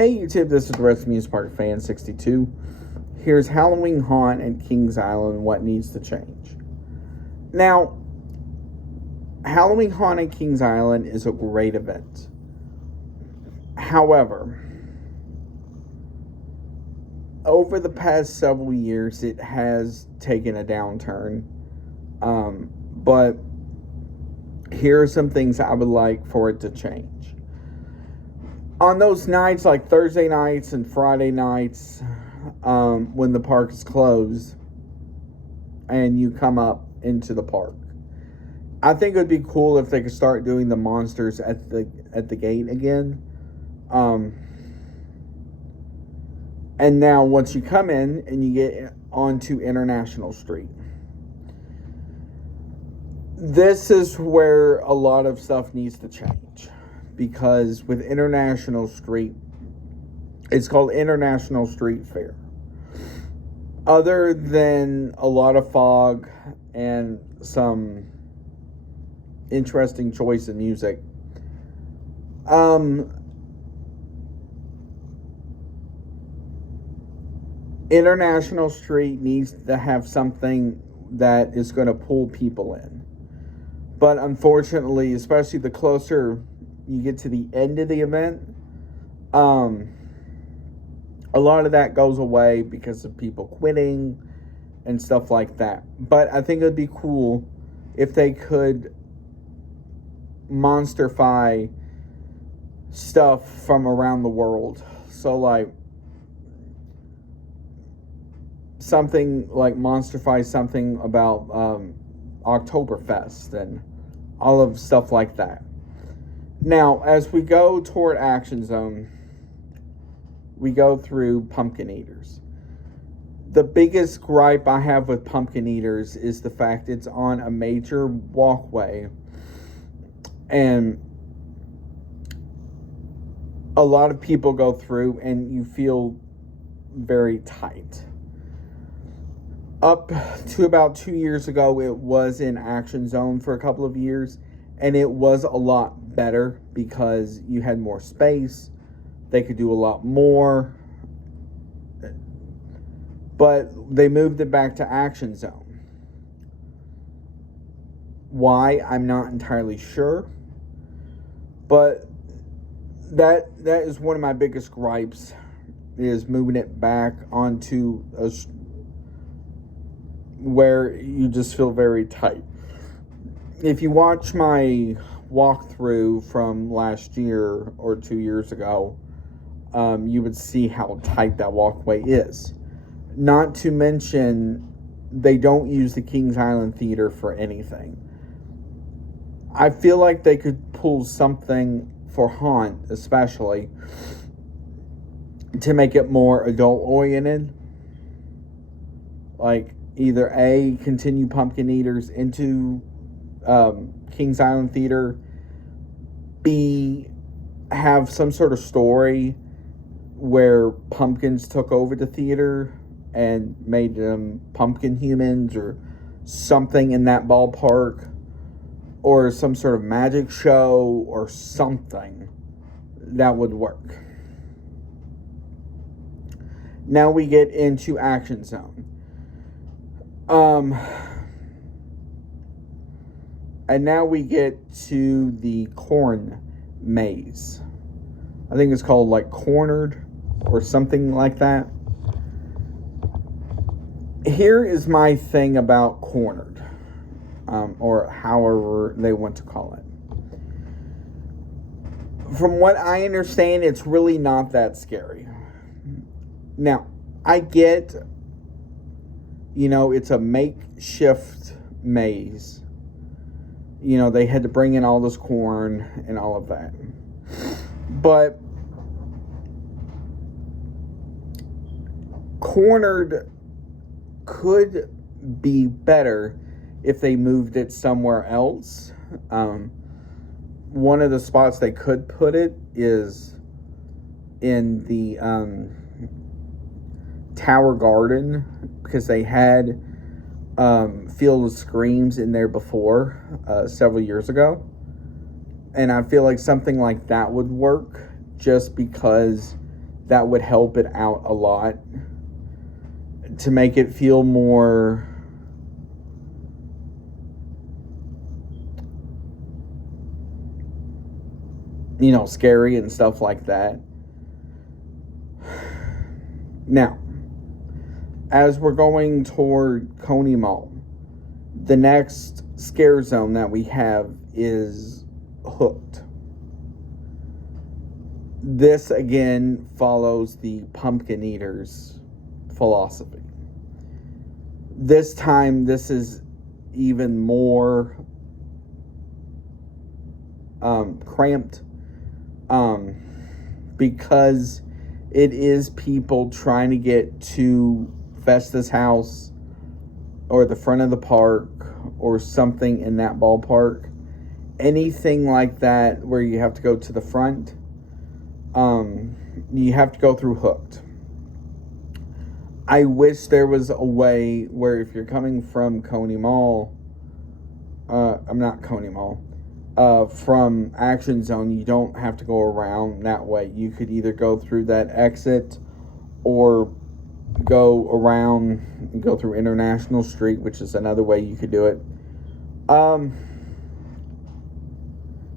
Hey YouTube, this is the Rest Music Park Fan 62. Here's Halloween Haunt at Kings Island, what needs to change. Now, Halloween Haunt at Kings Island is a great event. However, over the past several years, it has taken a downturn. But here are some things I would like for it to change. On those nights, like Thursday nights and Friday nights, when the park is closed and you come up into the park, I think it would be cool if they could start doing the monsters at the gate again. And now once you come in and you get onto International Street, this is where a lot of stuff needs to change. Because with International Street, it's called International Street Fair. Other than a lot of fog and some interesting choice in music, International Street needs to have something that is going to pull people in. But unfortunately, especially the closer you get to the end of the event, a lot of that goes away because of people quitting and stuff like that. But I think it would be cool if they could monsterify stuff from around the world. So like something like monsterify something about Oktoberfest and all of stuff like that. Now, as we go toward Action Zone, we go through Pumpkin Eaters. The biggest gripe I have with Pumpkin Eaters is the fact it's on a major walkway, and a lot of people go through and you feel very tight. Up to about 2 years ago, it was in Action Zone for a couple of years, and it was a lot better because you had more space. They could do a lot more. But they moved it back to Action Zone. Why? I'm not entirely sure. But that is one of my biggest gripes, is moving it back onto where you just feel very tight. If you watch my walkthrough from last year or 2 years ago, you would see how tight that walkway is. Not to mention, they don't use the Kings Island Theater for anything. I feel like they could pull something for Haunt, especially, to make it more adult-oriented. Like, either A, continue Pumpkin Eaters into Kings Island Theater, B, have some sort of story where pumpkins took over the theater and made them pumpkin humans or something in that ballpark, or some sort of magic show or something that would work. Now we get into Action Zone. And now we get to the corn maze. I think it's called like Cornered or something like that. Here is my thing about Cornered, or however they want to call it. From what I understand, it's really not that scary. Now, I get, it's a makeshift maze. They had to bring in all this corn and all of that. But Cornered could be better if they moved it somewhere else. One of the spots they could put it is in the Tower Garden, because they had Field of Screams in there before, several years ago. And I feel like something like that would work, just because that would help it out a lot to make it feel more scary and stuff like that. Now, as we're going toward Coney Mall, the next scare zone that we have is Hooked. This again follows the Pumpkin Eaters philosophy. This time, this is even more cramped because it is people trying to get to Vesta's house or the front of the park or something in that ballpark. Anything like that where you have to go to the front, you have to go through Hooked. I wish there was a way where if you're coming from Coney Mall, from Action Zone, you don't have to go around that way. You could either go through that exit or go around and go through International Street, which is another way you could do it.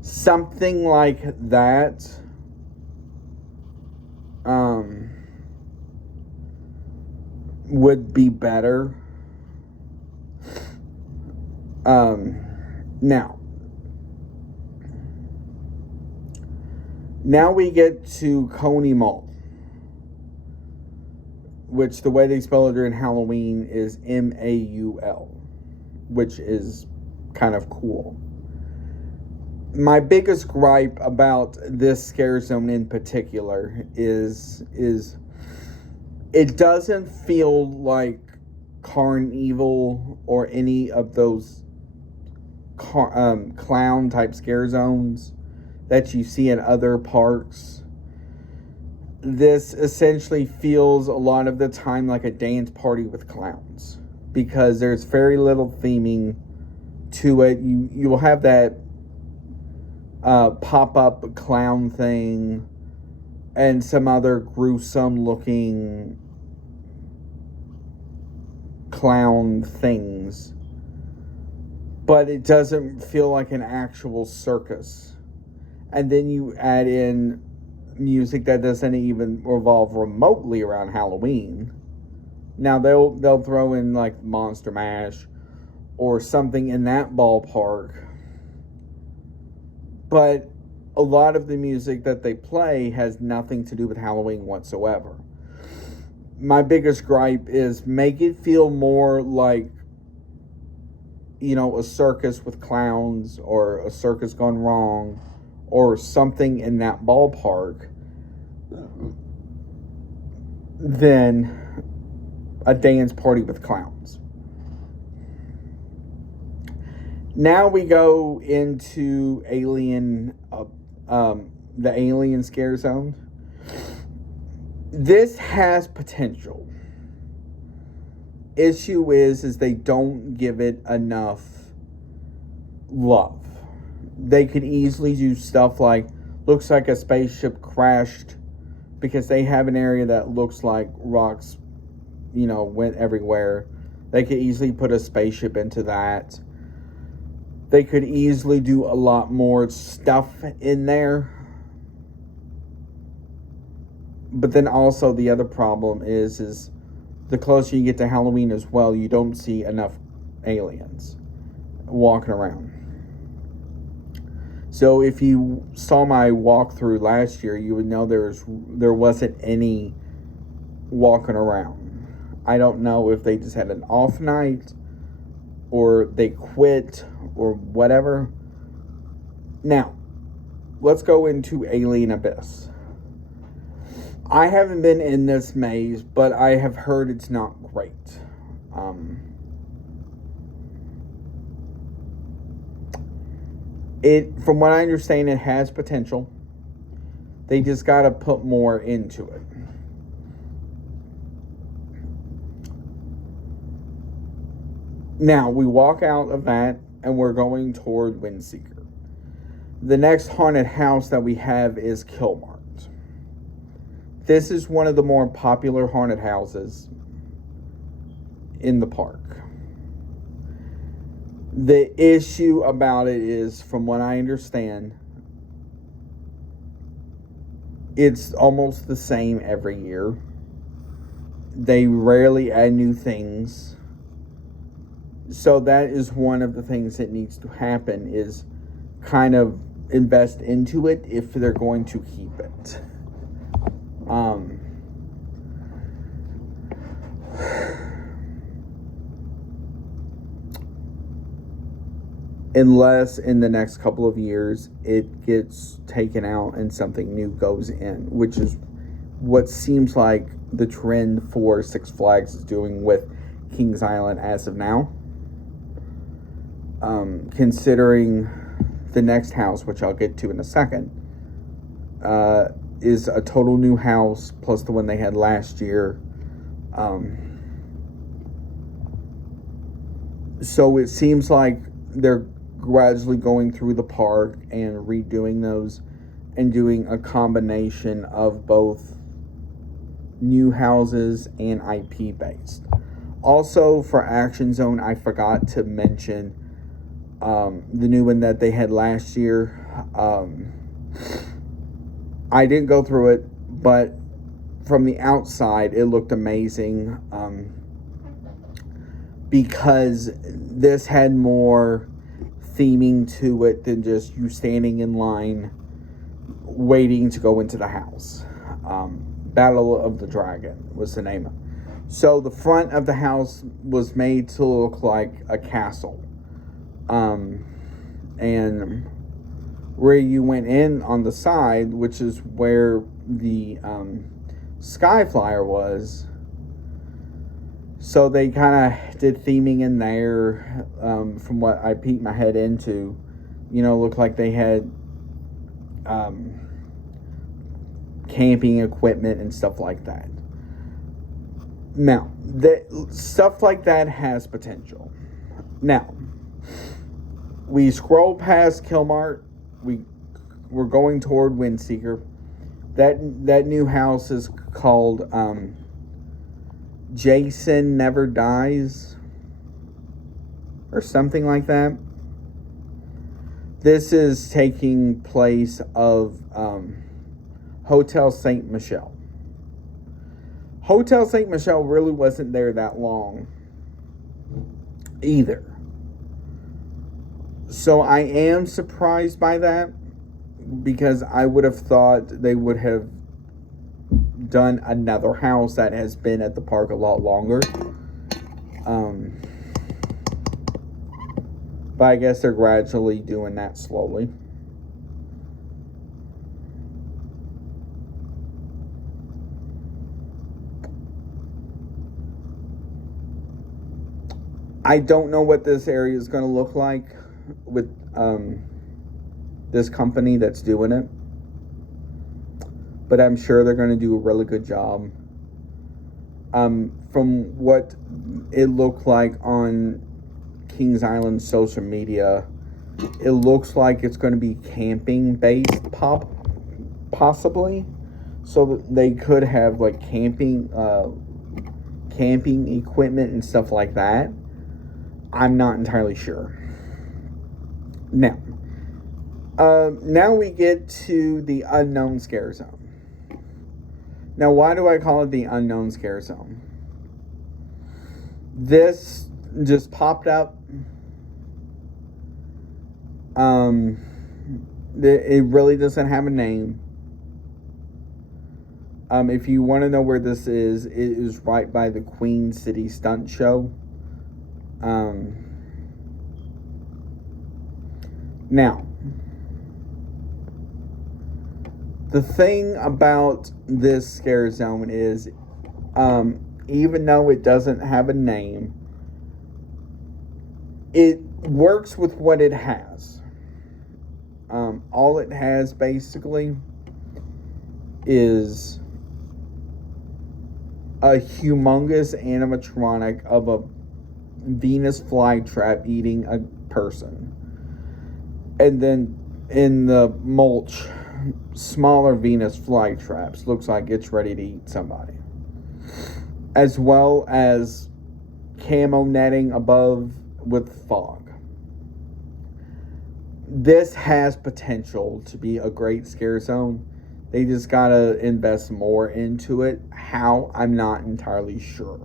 Something like that. Would be better. Now we get to Coney Mall, which the way they spell it during Halloween is Maul, which is kind of cool. My biggest gripe about this scare zone in particular is it doesn't feel like Carnival or any of those clown type scare zones that you see at other parks. This essentially feels a lot of the time like a dance party with clowns because there's very little theming to it. You will have that pop-up clown thing and some other gruesome looking clown things, but it doesn't feel like an actual circus. And then you add in music that doesn't even revolve remotely around Halloween. Now they'll throw in like Monster Mash or something in that ballpark, but a lot of the music that they play has nothing to do with Halloween whatsoever. My biggest gripe is make it feel more like, a circus with clowns or a circus gone wrong or something in that ballpark than a dance party with clowns. Now we go into the Alien Scare Zone. This has potential. Issue is they don't give it enough love. They could easily do stuff like, looks like a spaceship crashed, because they have an area that looks like rocks, went everywhere. They could easily put a spaceship into that. They could easily do a lot more stuff in there. But then also the other problem is the closer you get to Halloween as well, you don't see enough aliens walking around. So if you saw my walkthrough last year, you would know there wasn't any walking around. I don't know if they just had an off night or they quit or whatever. Now, let's go into Alien Abyss. I haven't been in this maze, but I have heard it's not great. From what I understand, it has potential. They just got to put more into it. Now, we walk out of that, and we're going toward Windseeker. The next haunted house that we have is Killmart. This is one of the more popular haunted houses in the park. The issue about it is, from what I understand, it's almost the same every year. They rarely add new things. So that is one of the things that needs to happen, is kind of invest into it if they're going to keep it. Unless in the next couple of years it gets taken out and something new goes in, which is what seems like the trend for Six Flags is doing with Kings Island as of now. Considering the next house, which I'll get to in a second, is a total new house plus the one they had last year. So it seems like they're gradually going through the park and redoing those and doing a combination of both new houses and IP based. Also, for Action Zone, I forgot to mention the new one that they had last year. I didn't go through it, but from the outside it looked amazing, because this had more theming to it than just you standing in line waiting to go into the house. Battle of the Dragon was the name of it. So the front of the house was made to look like a castle. And where you went in on the side, which is where the Skyflyer was, so they kind of did theming in there. From what I peeked my head into, looked like they had camping equipment and stuff like that. Now, stuff like that has potential. Now, we scroll past Kmart. We're going toward Windseeker. That new house is called Jason Never Dies, or something like that. This is taking place of Hotel St. Michelle. Hotel St. Michelle really wasn't there that long either. So I am surprised by that, because I would have thought they would have done another house that has been at the park a lot longer. But I guess they're gradually doing that slowly. I don't know what this area is going to look like with this company that's doing it, but I'm sure they're going to do a really good job. From what it looked like on Kings Island social media, it looks like it's going to be camping based, possibly, so that they could have like camping equipment and stuff like that. I'm not entirely sure. Now we get to the unknown scare zone. Now, why do I call it the unknown scare zone? This just popped up. It really doesn't have a name. If you want to know where this is, it is right by the Queen City Stunt Show. Now, the thing about this scare zone is, even though it doesn't have a name, it works with what it has. All it has basically is a humongous animatronic of a Venus flytrap eating a person. And then in the mulch smaller Venus flytraps. Looks like it's ready to eat somebody. As well as camo netting above with fog. This has potential to be a great scare zone. They just gotta invest more into it. How? I'm not entirely sure.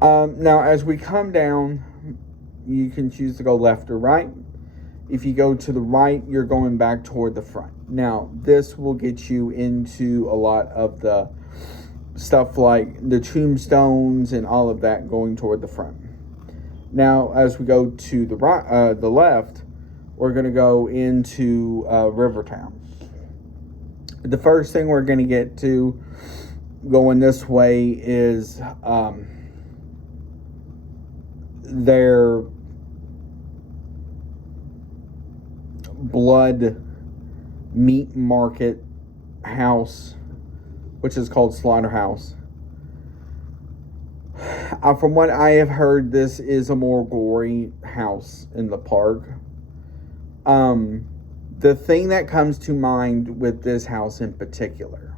Now, as we come down, you can choose to go left or right. If you go to the right, you're going back toward the front. Now, this will get you into a lot of the stuff like the tombstones and all of that going toward the front. Now, as we go to the right, the left, we're going to go into Rivertown. The first thing we're going to get to going this way is their blood meat market house, which is called Slaughterhouse. From what I have heard, this is a more gory house in the park. The thing that comes to mind with this house in particular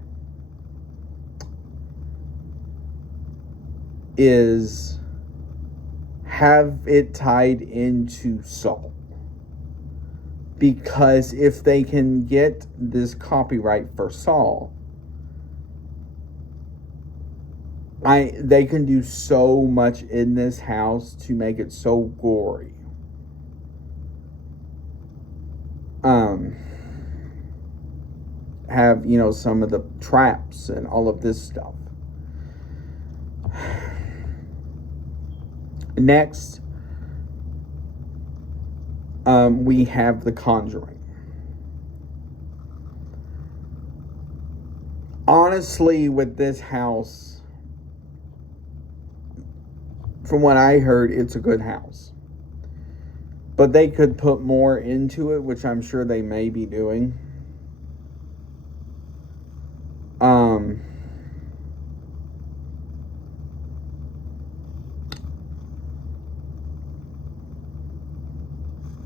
is have it tied into Saw. Because if they can get this copyright for Saw, they can do so much in this house to make it so gory. Have, some of the traps and all of this stuff. Next, we have The Conjuring. Honestly, with this house, from what I heard, it's a good house. But they could put more into it, which I'm sure they may be doing.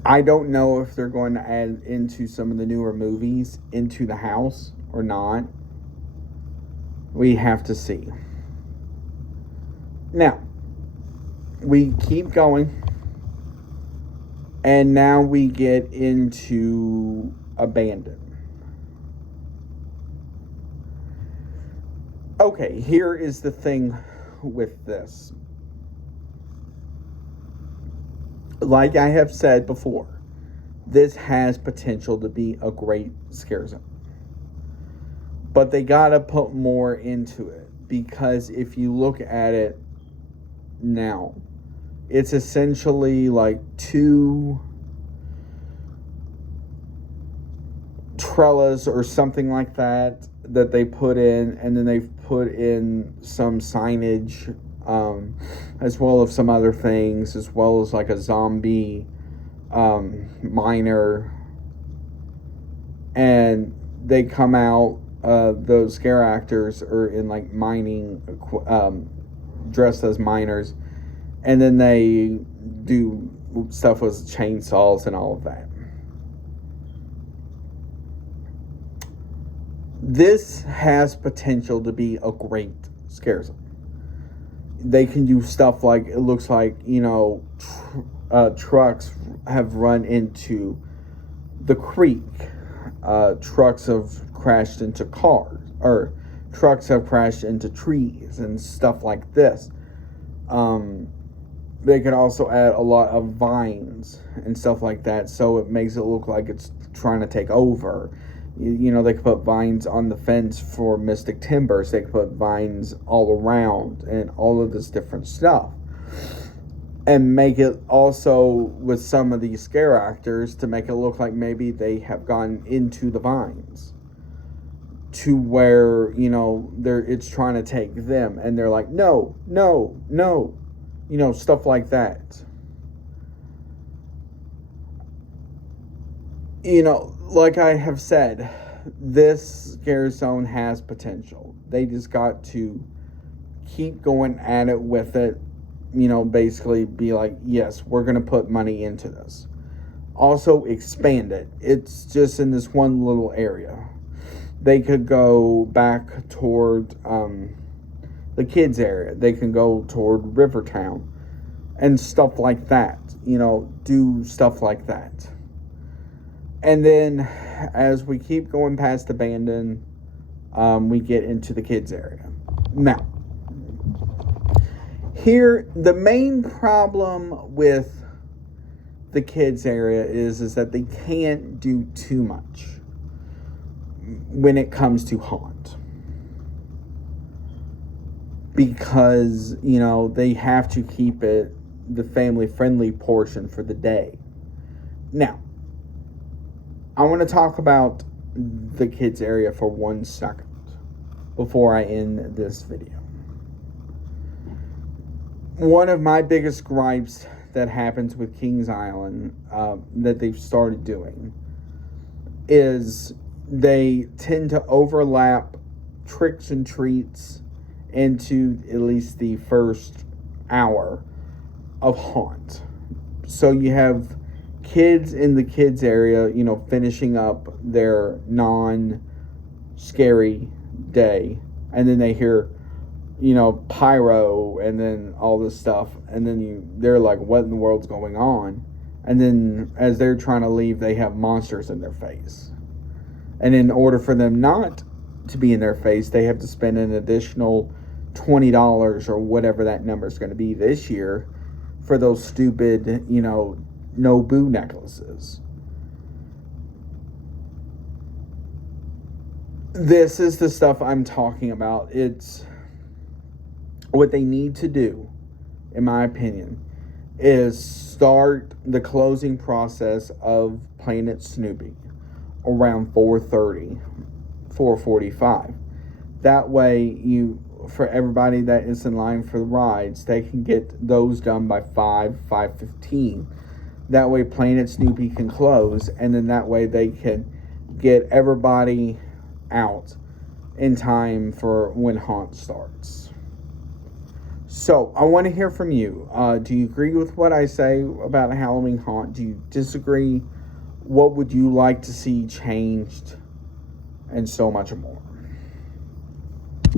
I don't know if they're going to add into some of the newer movies into the house or not. We have to see. Now, we keep going. And now we get into Abandon. Okay, here is the thing with this. Like I have said before, this has potential to be a great scare zone. But they gotta put more into it. Because if you look at it now, it's essentially like 2 trellis or something like that they put in, and then they've put in some signage, as well as some other things, as well as like a zombie miner, and they come out. Those scare actors are in like mining, dressed as miners. And then they do stuff with chainsaws and all of that. This has potential to be a great scare zone. They can do stuff like, it looks like, trucks have run into the creek. Trucks have crashed into cars. Or trucks have crashed into trees and stuff like this. They could also add a lot of vines and stuff like that, so it makes it look like it's trying to take over. They could put vines on the fence for Mystic Timbers. They could put vines all around and all of this different stuff. And make it also, with some of these scare actors, to make it look like maybe they have gone into the vines. To where, it's trying to take them. And they're like, no. Stuff like that. Like I have said, this scare zone has potential. They just got to keep going at it with it. Basically be like, yes, we're going to put money into this. Also expand it. It's just in this one little area. They could go back toward the kids area. They can go toward Rivertown and stuff like that. Do stuff like that. And then as we keep going past Abandon, we get into the kids area. Now, here, the main problem with the kids area is that they can't do too much when it comes to haunt, because they have to keep it the family friendly portion for the day. Now, I want to talk about the kids area for 1 second before I end this video. One of my biggest gripes that happens with Kings Island, that they've started doing, is they tend to overlap tricks and treats into at least the first hour of haunt. So you have kids in the kids area, finishing up their non-scary day, and then they hear pyro and then all this stuff, and then they're like, what in the world's going on? And then as they're trying to leave, they have monsters in their face. And in order for them not to be in their face, they have to spend an additional $20 or whatever that number is going to be this year for those stupid, no-boo necklaces. This is the stuff I'm talking about. It's what they need to do, in my opinion, is start the closing process of Planet Snoopy around 4:30, 4:45. That way, for everybody that is in line for the rides, they can get those done by 5:15. That way, Planet Snoopy can close, and then that way they can get everybody out in time for when haunt starts. So, I want to hear from you. Do you agree with what I say about a Halloween haunt? Do you disagree? What would you like to see changed? And so much more.